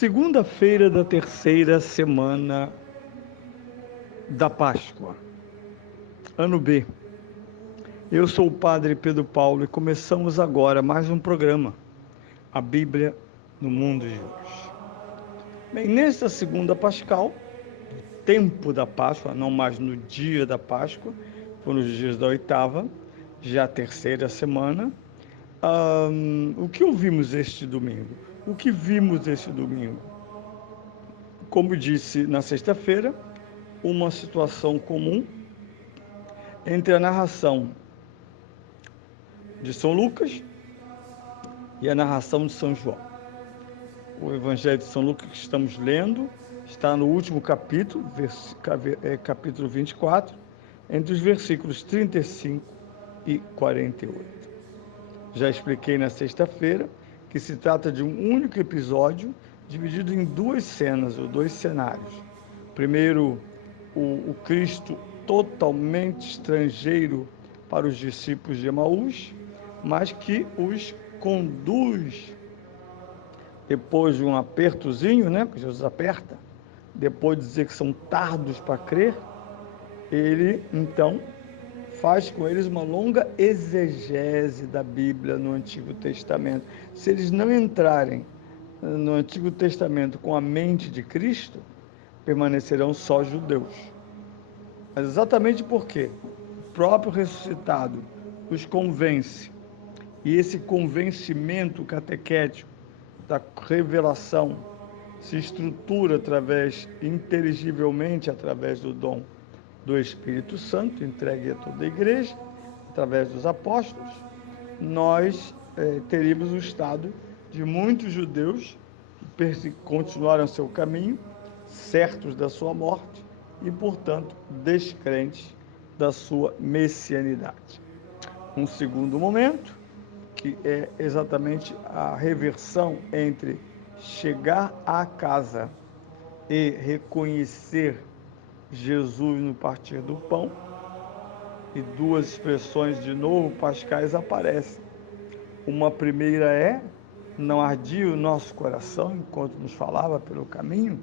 Segunda-feira da terceira semana da Páscoa, ano B. Eu sou o Padre Pedro Paulo e começamos agora mais um programa, a Bíblia no Mundo de hoje. Bem, nesta segunda pascal, tempo da Páscoa, não mais no dia da Páscoa, foram os dias da oitava, já a terceira semana. O que ouvimos este domingo? O que vimos este domingo? Como disse na sexta-feira, uma situação comum entre a narração de São Lucas e a narração de São João. O Evangelho de São Lucas que estamos lendo está no último capítulo, capítulo 24, entre os versículos 35 e 48. Já expliquei na sexta-feira que se trata de um único episódio dividido em duas cenas, ou dois cenários. Primeiro, o Cristo totalmente estrangeiro para os discípulos de Emaús, mas que os conduz, depois de um apertozinho, né, que Jesus aperta, depois de dizer que são tardos para crer, ele, então, faz com eles uma longa exegese da Bíblia no Antigo Testamento. Se eles não entrarem no Antigo Testamento com a mente de Cristo, permanecerão só judeus. Mas exatamente porque o próprio ressuscitado os convence, e esse convencimento catequético da revelação se estrutura inteligivelmente através do dom do Espírito Santo, entregue a toda a igreja, através dos apóstolos, nós teríamos o estado de muitos judeus que continuaram seu caminho, certos da sua morte e, portanto, descrentes da sua messianidade. Um segundo momento, que é exatamente a reversão entre chegar à casa e reconhecer Jesus no partir do pão, e duas expressões de novo pascais aparecem. Uma primeira é: não ardia o nosso coração enquanto nos falava pelo caminho?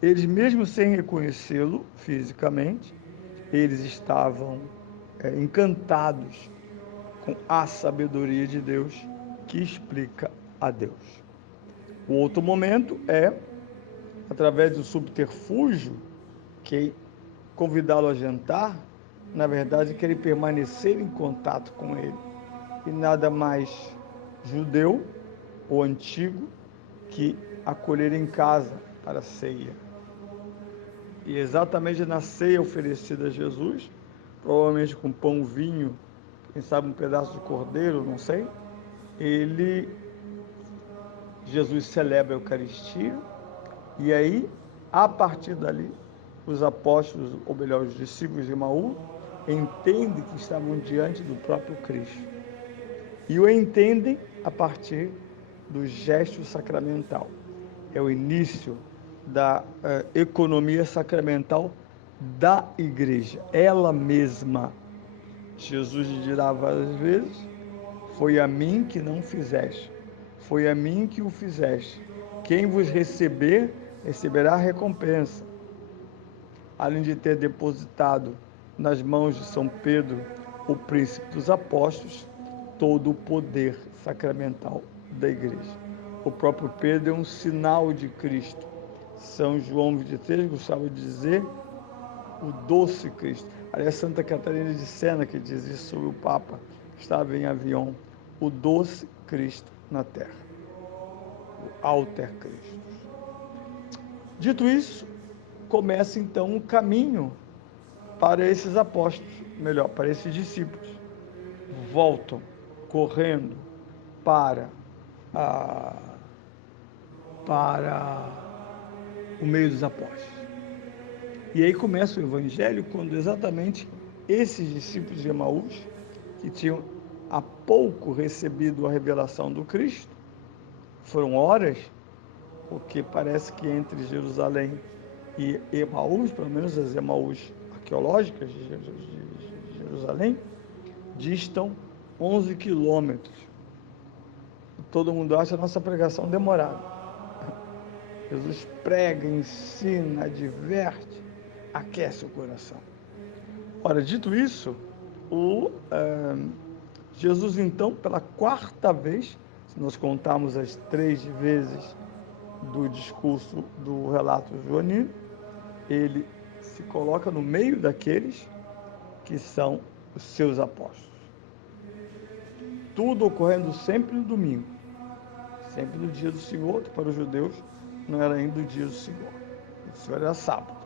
Eles, mesmo sem reconhecê-lo fisicamente, eles estavam encantados com a sabedoria de Deus que explica a Deus. O outro momento é, através do subterfúgio, que convidá-lo a jantar, na verdade, querer permanecer em contato com ele. E nada mais judeu ou antigo que acolher em casa para a ceia. E exatamente na ceia oferecida a Jesus, provavelmente com pão, vinho, quem sabe um pedaço de cordeiro, não sei, Jesus celebra a Eucaristia, e aí, a partir dali, os apóstolos, ou melhor, os discípulos de Emaús, entendem que estavam diante do próprio Cristo. E o entendem a partir do gesto sacramental. É o início da economia sacramental da igreja, ela mesma. Jesus dirá várias vezes: foi a mim que não fizeste, foi a mim que o fizeste. Quem vos receber, receberá a recompensa. Além de ter depositado nas mãos de São Pedro, o príncipe dos apóstolos, todo o poder sacramental da igreja. O próprio Pedro é um sinal de Cristo. São João 23 gostava de dizer o doce Cristo. Aliás, Santa Catarina de Sena, que diz isso sobre o Papa, que estava em Avião: o doce Cristo na terra, o alter Cristo. Dito isso, começa então um caminho para esses apóstolos, melhor, para esses discípulos. Voltam correndo para o meio dos apóstolos. E aí começa o Evangelho quando exatamente esses discípulos de Emaús, que tinham há pouco recebido a revelação do Cristo, foram horas, porque parece que entre Jerusalém e Emaús, pelo menos as Emaús arqueológicas de Jerusalém, distam 11 quilômetros. Todo mundo acha a nossa pregação demorada. Jesus prega, ensina, adverte, aquece o coração. Ora, dito isso, Jesus, então, pela quarta vez, se nós contarmos as 3 vezes do discurso do relato joanino, ele se coloca no meio daqueles que são os seus apóstolos. Tudo ocorrendo sempre no domingo, sempre no dia do Senhor, que para os judeus não era ainda o dia do Senhor. O Senhor era sábado.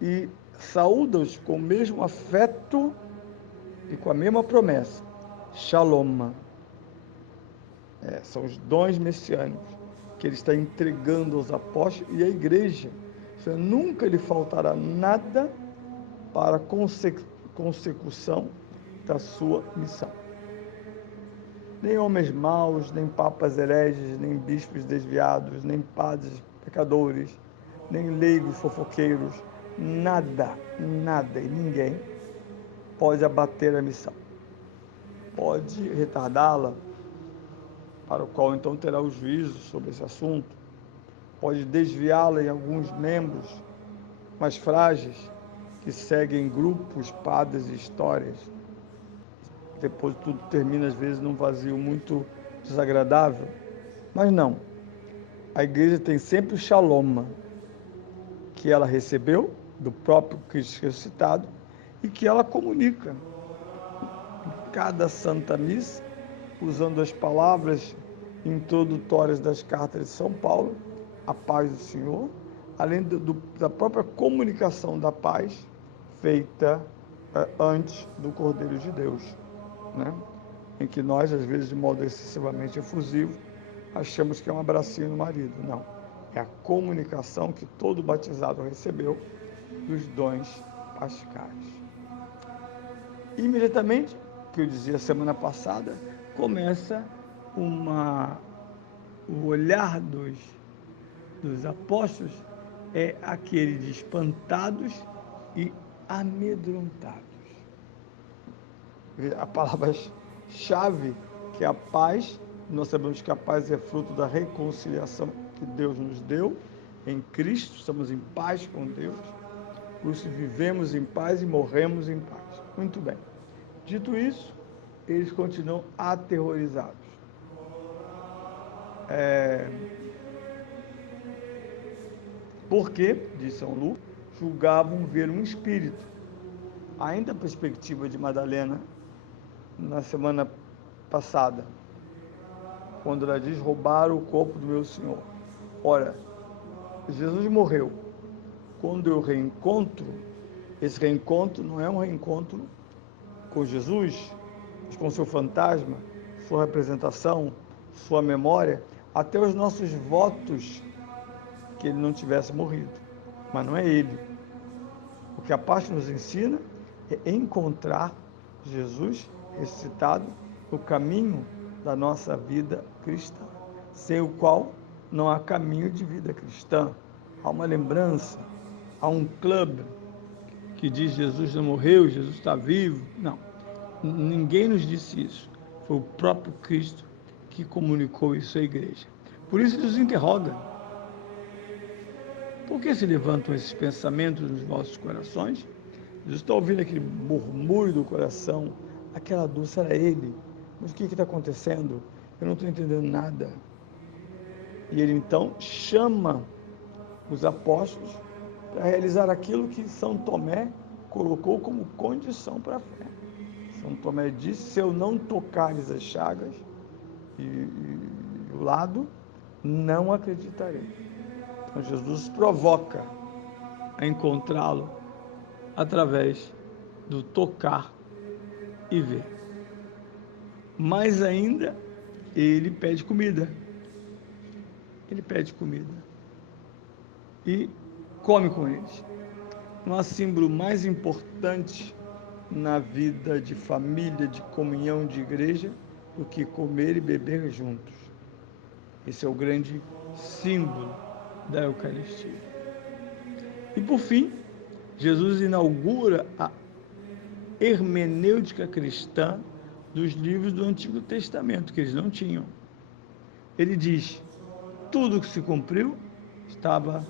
E saúda-os com o mesmo afeto e com a mesma promessa. Shalom. São os dons messiânicos que ele está entregando aos apóstolos e à igreja. Nunca lhe faltará nada para a consecução da sua missão. Nem homens maus, nem papas hereges, nem bispos desviados, nem padres pecadores, nem leigos fofoqueiros, nada e ninguém pode abater a missão. Pode retardá-la, para o qual então terá o juízo sobre esse assunto, pode desviá-la em alguns membros mais frágeis, que seguem grupos, padres e histórias. Depois tudo termina, às vezes, num vazio muito desagradável. Mas não. A igreja tem sempre o shalom, que ela recebeu do próprio Cristo ressuscitado e que ela comunica em cada Santa Missa, usando as palavras introdutórias das cartas de São Paulo, a paz do Senhor, além da própria comunicação da paz feita antes do Cordeiro de Deus, né? Em que nós, às vezes, de modo excessivamente efusivo, achamos que é um abracinho no marido. Não. É a comunicação que todo batizado recebeu dos dons pascais. Imediatamente, que eu dizia semana passada, começa o olhar dos apóstolos é aquele de espantados e amedrontados. A palavra-chave, que é a paz, nós sabemos que a paz é fruto da reconciliação que Deus nos deu em Cristo, estamos em paz com Deus, por isso vivemos em paz e morremos em paz. Muito bem. Dito isso, eles continuam aterrorizados. Porque, diz São Lucas, julgavam ver um espírito. Ainda a perspectiva de Madalena, na semana passada, quando ela diz, roubaram o corpo do meu Senhor. Ora, Jesus morreu. Quando eu reencontro, esse reencontro não é um reencontro com Jesus, mas com seu fantasma, sua representação, sua memória, até os nossos votos que ele não tivesse morrido. Mas não é ele. O que a Páscoa nos ensina é encontrar Jesus ressuscitado no caminho da nossa vida cristã, sem o qual não há caminho de vida cristã. Há uma lembrança, há um clube que diz Jesus não morreu, Jesus está vivo. Não, ninguém nos disse isso. Foi o próprio Cristo que comunicou isso à igreja. Por isso ele nos interroga. Por que se levantam esses pensamentos nos vossos corações? Jesus está ouvindo aquele murmúrio do coração, aquela dor, será ele? Mas o que está acontecendo? Eu não estou entendendo nada. E ele então chama os apóstolos para realizar aquilo que São Tomé colocou como condição para a fé. São Tomé disse, se eu não tocares as chagas e o lado, não acreditarei. Então Jesus provoca a encontrá-lo através do tocar e ver. Mais ainda, ele pede comida. Ele pede comida. E come com eles. Não há símbolo mais importante na vida de família, de comunhão, de igreja, do que comer e beber juntos. Esse é o grande símbolo da Eucaristia. E por fim, Jesus inaugura a hermenêutica cristã dos livros do Antigo Testamento, que eles não tinham. Ele diz, tudo que se cumpriu estava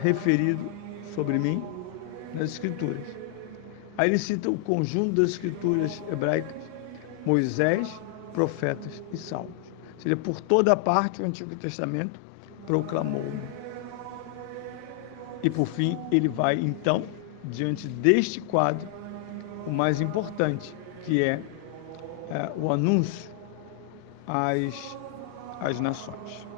referido sobre mim nas Escrituras. Aí ele cita o conjunto das Escrituras hebraicas, Moisés, profetas e salmos. Ou seja, por toda parte o Antigo Testamento proclamou-me. E por fim, ele vai então, diante deste quadro, o mais importante, que é o anúncio às nações.